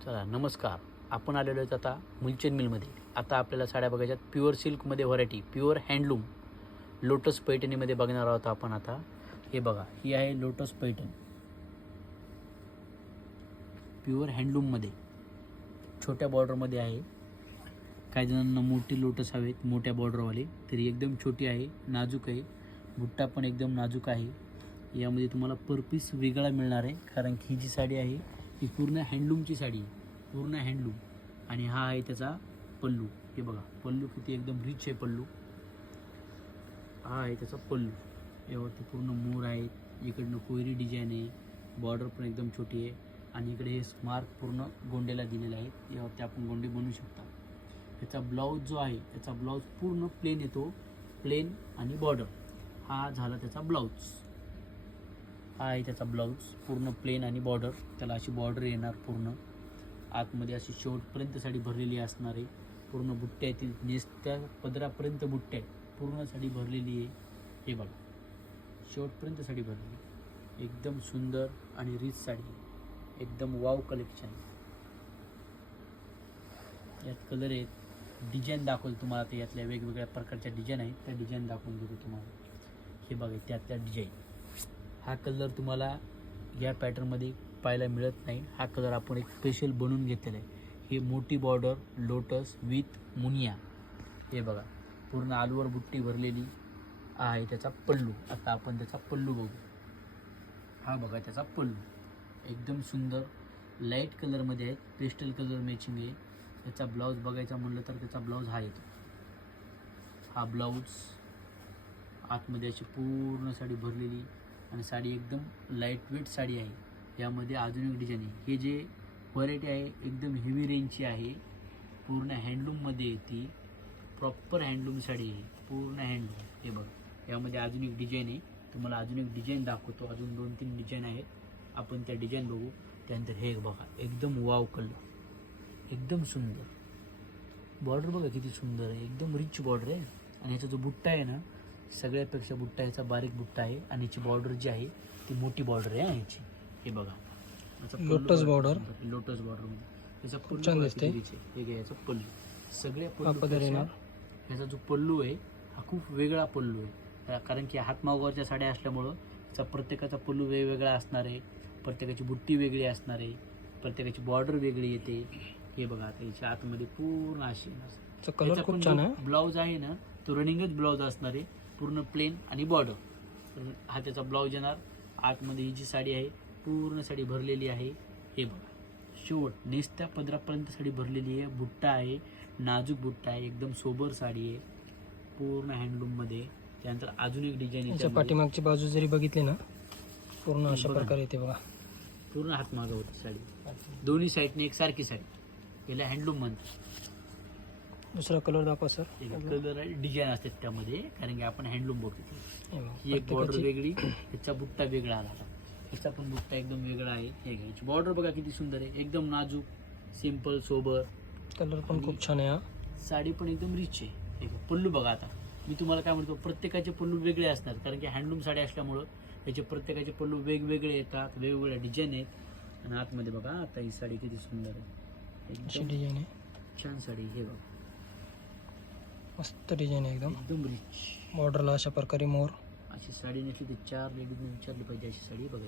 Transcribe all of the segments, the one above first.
चला नमस्कार. आपण आलेलो आहेत आता मुलचंद मिलमध्ये. आता आपल्याला साड्या बघायच्यात प्युअर सिल्कमध्ये व्हरायटी, प्युअर हँडलूम लोटस पैठणीमध्ये बघणार आहोत आपण. आता हे बघा, ही आहे लोटस पैठण प्युअर हँडलूममध्ये, छोट्या बॉर्डरमध्ये आहे. काही जणांना मोठी लोटस हवेत, मोठ्या बॉर्डरवाले, तरी एकदम छोटी आहे, नाजूक आहे. बुट्टा पण एकदम नाजूक आहे. यामध्ये तुम्हाला पर पीस वेगळा मिळणार आहे, कारण की ही जी साडी आहे ही पूर्ण हँडलूमची साडी आहे, पूर्ण हँडलूम. आणि हा आहे त्याचा पल्लू. हे बघा पल्लू किती एकदम रिच आहे पल्लू. हा आहे त्याचा पल्लू. यावरती पूर्ण मोर आहेत, इकडनं कोयरी डिझाईन आहे, बॉर्डर पण एकदम छोटी आहे. आणि इकडे हे स्मार्क पूर्ण गोंडेला दिलेले आहेत, यावरती आपण गोंडे बनवू शकता. त्याचा ब्लाऊज जो आहे, त्याचा ब्लाऊज पूर्ण प्लेन येतो, प्लेन आणि बॉर्डर. हा झाला त्याचा ब्लाऊज. हा आहे त्याचा ब्लाऊज, पूर्ण प्लेन आणि बॉर्डर. त्याला अशी बॉर्डर येणार पूर्ण. आतमध्ये अशी शेवटपर्यंत साडी भरलेली असणार आहे. पूर्ण बुट्ट्या येतील, नेसत्या पदरापर्यंत बुट्ट्या आहे, पूर्ण साडी भरलेली आहे. हे बघा, शेवटपर्यंत साडी भरलेली, एकदम सुंदर आणि रिच साडी, एकदम वाव कलेक्शन. यात कलर आहेत, डिझाईन दाखवतो तुम्हाला. ते यातल्या वेगवेगळ्या प्रकारच्या डिझाईन आहेत, त्या डिझाईन दाखवून देतो तुम्हाला. हे बघा त्यातल्या डिझाईन. हा कलर तुम्हाला या पॅटर्नमध्ये पाहायला मिळत नाही. हा कलर आपण एक स्पेशल बनवून घेतलेला आहे. हे मोठी बॉर्डर लोटस विथ मुनिया. हे बघा पूर्ण आलूवर बुट्टी भरलेली आहे. त्याचा पल्लू, आता आपण त्याचा पल्लू बघू. हा बघा त्याचा पल्लू, एकदम सुंदर लाईट कलरमध्ये आहे, पेस्टल कलर मॅचिंग आहे. त्याचा ब्लाऊज बघायचा म्हणलं तर त्याचा ब्लाऊज हा येतो. हा ब्लाऊज आतमध्ये अशी पूर्ण साडी भरलेली, आणि साडी एकदम लाईट वेट साडी आहे. यामध्ये अजून एक डिझाईन आहे. हे जे व्हरायटी आहे एकदम हेवी रेंजची आहे, पूर्ण हँडलूममध्ये येते, प्रॉपर हँडलूम साडी आहे, पूर्ण हँडलूम. हे बघा यामध्ये अजून एक डिझाईन आहे, तुम्हाला अजून एक डिझाईन दाखवतो. अजून 2-3 डिझाईन आहेत, आपण त्या डिझाईन बघू. त्यानंतर हे बघा एकदम वाव कलर, एकदम सुंदर बॉर्डर. बघा किती सुंदर आहे, एकदम रिच बॉर्डर आहे. आणि ह्याचा जो बुट्टा आहे ना, सगळ्यापेक्षा बुट्टा ह्याचा बारीक बुट्टा आहे. आणि याची बॉर्डर जी आहे ती मोठी बॉर्डर आहे ह्याची. हे बघा लोटस बॉर्डर, लोटस बॉर्डरमध्ये त्याचा पल्लू छान दिसते. हे घ्या याचा पल्लू. सगळ्या पल्लू ह्याचा जो पल्लू आहे हा खूप वेगळा पल्लू आहे, कारण की हातमागावरच्या साड्या असल्यामुळं त्याचा प्रत्येकाचा पल्लू वेगवेगळा असणार आहे, प्रत्येकाची बुट्टी वेगळी असणार आहे, प्रत्येकाची बॉर्डर वेगळी येते. हे बघा आता याच्या आतमध्ये पूर्ण अशी कलर खूप छान आहे. ब्लाऊज आहे ना, तो रनिंगच ब्लाऊज असणार आहे, पूर्ण प्लेन आणि बॉर्डर. हा त्याचा ब्लाऊज येणार. आतमध्ये ही जी साडी आहे पूर्ण साडी भरलेली आहे. हे बघा शेवट नेसत्या पदरापर्यंत साडी भरलेली आहे. बुट्टा आहे, नाजूक बुट्टा आहे, एकदम सोबर साडी आहे, पूर्ण हँडलूममध्ये. त्यानंतर अजून एक डिझाईन आहे. पाठीमागची बाजू जरी बघितली ना, पूर्ण अशा प्रकारे येते बघा, पूर्ण हातमागावरची साडी, दोन्ही साईडने एकसारखी साडी. याला हँडलूम म्हणतात. दुसरा कलर दाखवा सर. कलर डिझाईन असतात त्यामध्ये, कारण की आपण हँडलूम बघतो. ही एक बॉर्डर वेगळी, त्याचा बुट्टा वेगळा आला, ह्याचा पण बुट्टा एकदम वेगळा आहे. हे घ्यायची बॉर्डर बघा किती सुंदर आहे, एकदम नाजूक, सिंपल, सोबर. कलर पण खूप छान आहे. साडी पण एकदम रिच आहे. पल्लू बघा, आता मी तुम्हाला काय म्हणतो, प्रत्येकाचे पल्लू वेगळे असणार, कारण की हँडलूम साडी असल्यामुळं त्याचे प्रत्येकाचे पल्लू वेगवेगळे येतात, वेगवेगळ्या डिझाईन आहेत. आणि आतमध्ये बघा आता ही साडी किती सुंदर आहे, एकदम डिझाईन आहे, छान साडी. हे बघा मस्त डिझाईन आहे, एकदम एकदम रिच. बॉर्डरला अशा प्रकारे मोर. अशी साडी नेसली तर 4 लेडीजने विचारली पाहिजे अशी साडी बघा.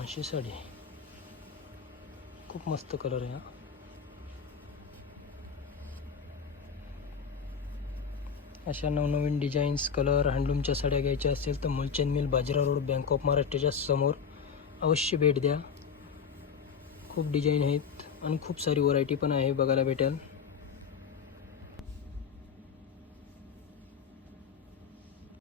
अशी साडी खूप मस्त कलर आहे. अशा नवनवीन डिझाईन्स, कलर, हँडलूमच्या साड्या घ्यायच्या असतील तर Mulchand mill, Bajirao road, bank of महाराष्ट्राच्या समोर अवश्य भेट द्या. खूप डिझाईन आहेत आणि खूप सारी व्हरायटी पण आहे, बघायला भेटेल.